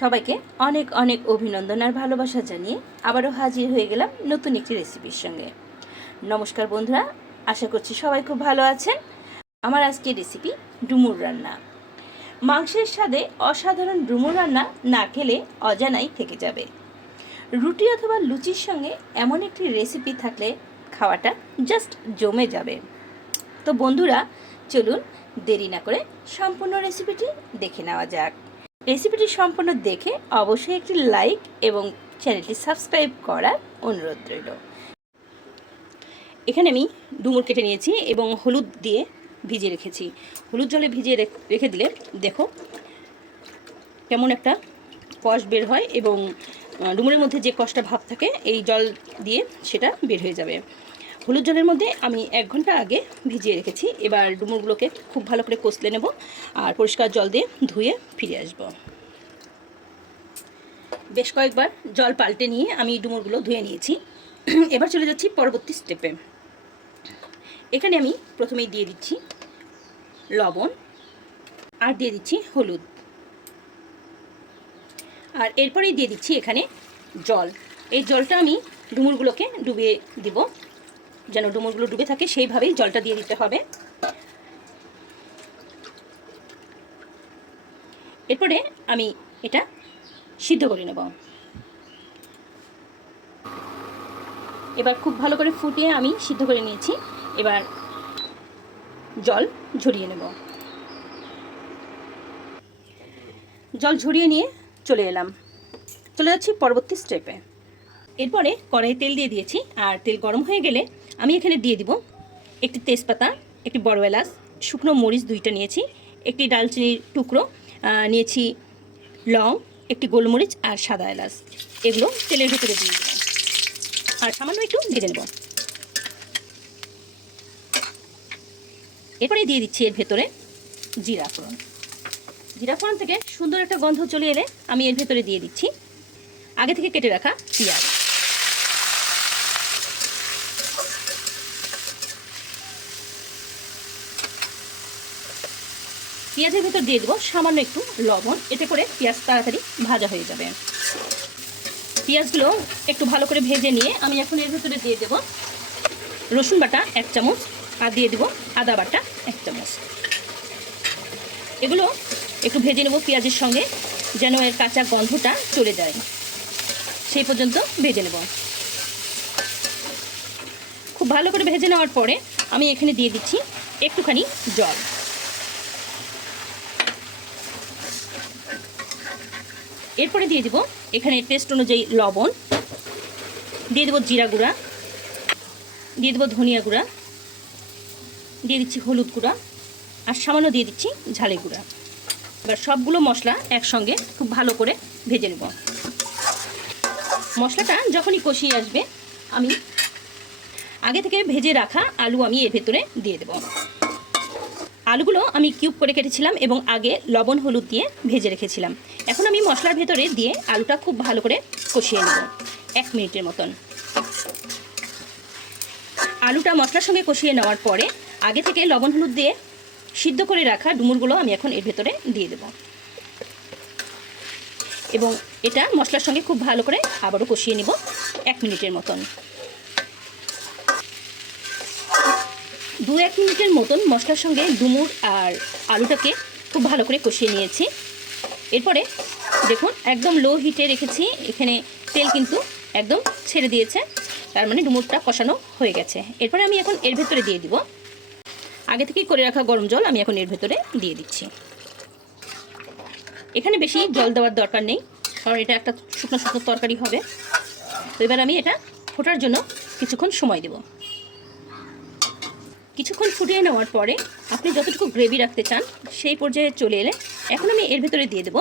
সবাইকে অনেক অনেক অভিনন্দন আর ভালোবাসা জানিয়ে আবারও হাজির হয়ে গেলাম নতুন একটি রেসিপির সঙ্গে। নমস্কার বন্ধুরা, আশা করছি সবাই খুব ভালো আছেন। আমার আজকের রেসিপি ডুমুর রান্না। মাংসের স্বাদে অসাধারণ ডুমুর রান্না না খেলে অজানাই থেকে যাবে। রুটি অথবা লুচির সঙ্গে এমন একটি রেসিপি থাকলে খাওয়াটা জাস্ট জমে যাবে। তো বন্ধুরা, চলুন দেরি না করে সম্পূর্ণ রেসিপিটি দেখে নেওয়া যাক। রেসিপিটি সম্পূর্ণ দেখে অবশ্যই একটি লাইক এবং চ্যানেলটি সাবস্ক্রাইব করার অনুরোধ রইল। এখানে আমি ডুমুর কেটে নিয়েছি এবং হলুদ দিয়ে ভিজিয়ে রেখেছি। হলুদ জলে ভিজিয়ে রেখে দিলে দেখো কেমন একটা কষ বের হয় এবং ডুমুরের মধ্যে যে কষটা ভাব থাকে এই জল দিয়ে সেটা বের হয়ে যাবে। হলুদ জলের মধ্যে আমি 1 ঘন্টা আগে ভিজিয়ে রেখেছি। এবার ডুমুরগুলোকে খুব ভালো করে কষলে নেব আর পরিষ্কার জল দিয়ে ধুয়ে ফিরে আসব। বেশ কয়েকবার জল পাল্টে নিয়ে আমি ডুমুরগুলো ধুয়ে নিয়েছি। এবার চলে যাচ্ছি পরবর্তী স্টেপে। এখানে আমি প্রথমেই দিয়ে দিচ্ছি লবণ আর দিয়ে দিচ্ছি হলুদ, আর এরপরেই দিয়ে দিচ্ছি এখানে জল। এই জলটা আমি ডুমুরগুলোকে ডুবিয়ে দিব, যেন ডুমুরগুলো ডুবে থাকে সেইভাবেই জলটা দিয়ে দিতে হবে। এরপরে আমি এটা সিদ্ধ করে নেব। এবার খুব ভালো করে ফুটিয়ে আমি সিদ্ধ করে নিয়েছি। এবার জল ঝরিয়ে নেব। জল ঝরিয়ে নিয়ে চলে যাচ্ছি পরবর্তী স্টেপে। এরপরে কড়াইয়ে তেল দিয়ে দিয়েছি, আর তেল গরম হয়ে গেলে আমি এখানে দিয়ে দিব একটি তেজপাতা, একটি বড় এলাচ, শুকনো মরিচ 2টা নিয়েছি, একটি ডালচিনির টুকরো নিয়েছি, লং, একটি গোলমরিচ আর সাদা এলাচ। এগুলো তেলের ভিতরে দিয়ে দেব আর সামান্য একটু ভেজে নেব। এরপরে দিয়ে দিচ্ছি এর ভেতরে জিরা ফোড়ন। জিরা ফোড়ন থেকে সুন্দর একটা গন্ধ চলে এলে আমি এর ভেতরে দিয়ে দিচ্ছি আগে থেকে কেটে রাখা পেঁয়াজ। পেঁয়াজের ভেতর দিয়ে দেবো সামান্য একটু লবণ, এতে করে পেঁয়াজ তাড়াতাড়ি ভাজা হয়ে যাবে। পেঁয়াজগুলো একটু ভালো করে ভেজে নিয়ে আমি এখন এর ভেতরে দিয়ে দেবো রসুন বাটা 1 চামচ আর দিয়ে দেবো আদা বাটা 1 চামচ। এগুলো একটু ভেজে নেব পেঁয়াজের সঙ্গে, যেন এর কাঁচা গন্ধটা চলে যায়, সেই পর্যন্ত ভেজে নেব। খুব ভালো করে ভেজে নেওয়ার পরে আমি এখানে দিয়ে দিচ্ছি একটুখানি জল। এরপরে দিয়ে দেবো এখানে টেস্ট অনুযায়ী লবণ, দিয়ে দেবো জিরা গুঁড়া, দিয়ে দেবো ধনিয়া গুঁড়া, দিয়ে দিচ্ছি হলুদ গুঁড়া আর সামান্য দিয়ে দিচ্ছি ঝালের গুঁড়া। এবার সবগুলো মশলা একসঙ্গে খুব ভালো করে ভেজে নেব। মশলাটা যখনই কষিয়ে আসবে আমি আগে থেকে ভেজে রাখা আলু আমি এর ভেতরে দিয়ে দেব। আলুগুলো আমি কিউব করে কেটেছিলাম এবং আগে লবণ হলুদ দিয়ে ভেজে রেখেছিলাম। এখন আমি মশলার ভেতরে দিয়ে আলুটা খুব ভালো করে কষিয়ে নেব 1 মিনিটের মতন। আলুটা মশলার সঙ্গে কষিয়ে নেওয়ার পরে আগে থেকে লবণ হলুদ দিয়ে সিদ্ধ করে রাখা ডুমুরগুলো আমি এখন এর ভেতরে দিয়ে দেব এবং এটা মশলার সঙ্গে খুব ভালো করে আবারও কষিয়ে নেব 1 মিনিটের মতন। 2-1 মিনিটের মতন মশলার সঙ্গে ডুমুর আর আলুটাকে খুব ভালো করে কষিয়ে নিয়েছি। এরপরে দেখুন একদম লো হিটে রেখেছি, এখানে তেল কিন্তু একদম ছেড়ে দিয়েছে, তার মানে ডুমুরটা কষানো হয়ে গেছে। এরপরে আমি এখন এর ভেতরে দিয়ে দিব আগে থেকেই করে রাখা গরম জল। আমি এখন এর ভেতরে দিয়ে দিচ্ছি। এখানে বেশি জল দেওয়ার দরকার নেই, কারণ এটা একটা শুকনো শুকনো তরকারি হবে। তো এবার আমি এটা ফোটার জন্য কিছুক্ষণ সময় দেব। কিছুক্ষণ ফুটিয়ে নেওয়ার পরে আপনি যতটুকু গ্রেভি রাখতে চান সেই পর্যায়ে চলে এলে এখন আমি এর ভেতরে দিয়ে দেব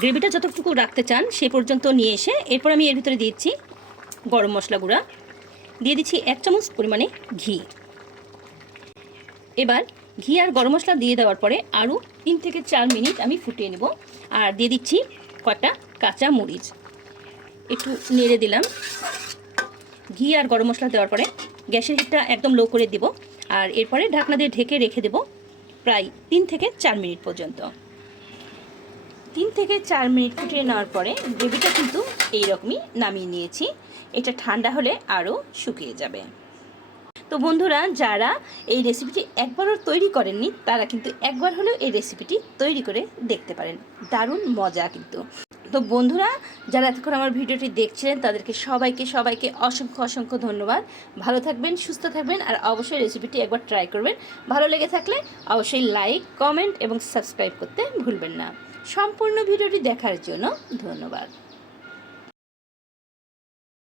গ্রেভিটা যতটুকু রাখতে চান সেই পর্যন্ত নিয়ে এসে এরপর আমি এর ভিতরে দিচ্ছি গরম মশলা গুঁড়া, দিয়ে দিচ্ছি 1 চামচ পরিমাণে ঘি। এবার ঘি আর গরম মশলা দিয়ে দেওয়ার পরে আরও 3 থেকে 4 মিনিট আমি ফুটিয়ে নেব। আর দিয়ে দিচ্ছি কয়েকটা কাঁচা মরিচ, একটু নেড়ে দিলাম। ঘি আর গরম মশলা দেওয়ার পরে গ্যাসের হিটটা একদম লো করে দেব আর এরপরে ঢাকনা দিয়ে ঢেকে রেখে দেব প্রায় 3 থেকে 4 মিনিট পর্যন্ত। 3 থেকে 4 মিনিট ফুটিয়ে নেওয়ার পরে গ্রেভিটা কিন্তু এইরকমই নামিয়ে নিয়েছি। এটা ঠান্ডা হলে আরও শুকিয়ে যাবে। তো বন্ধুরা, যারা এই রেসিপিটি একবারও তৈরি করেননি তারা কিন্তু একবার হলেও এই রেসিপিটি তৈরি করে দেখতে পারেন। দারুণ মজা কিন্তু। তো বন্ধুরা, যারা এতক্ষণ আমার ভিডিওটি দেখছিলেন তাদেরকে সবাইকে অসংখ্য ধন্যবাদ। ভালো থাকবেন, সুস্থ থাকবেন, আর অবশ্যই রেসিপিটি একবার ট্রাই করবেন। ভালো লেগে থাকলে অবশ্যই লাইক, কমেন্ট এবং সাবস্ক্রাইব করতে ভুলবেন না। সম্পূর্ণ ভিডিওটি দেখার জন্য ধন্যবাদ।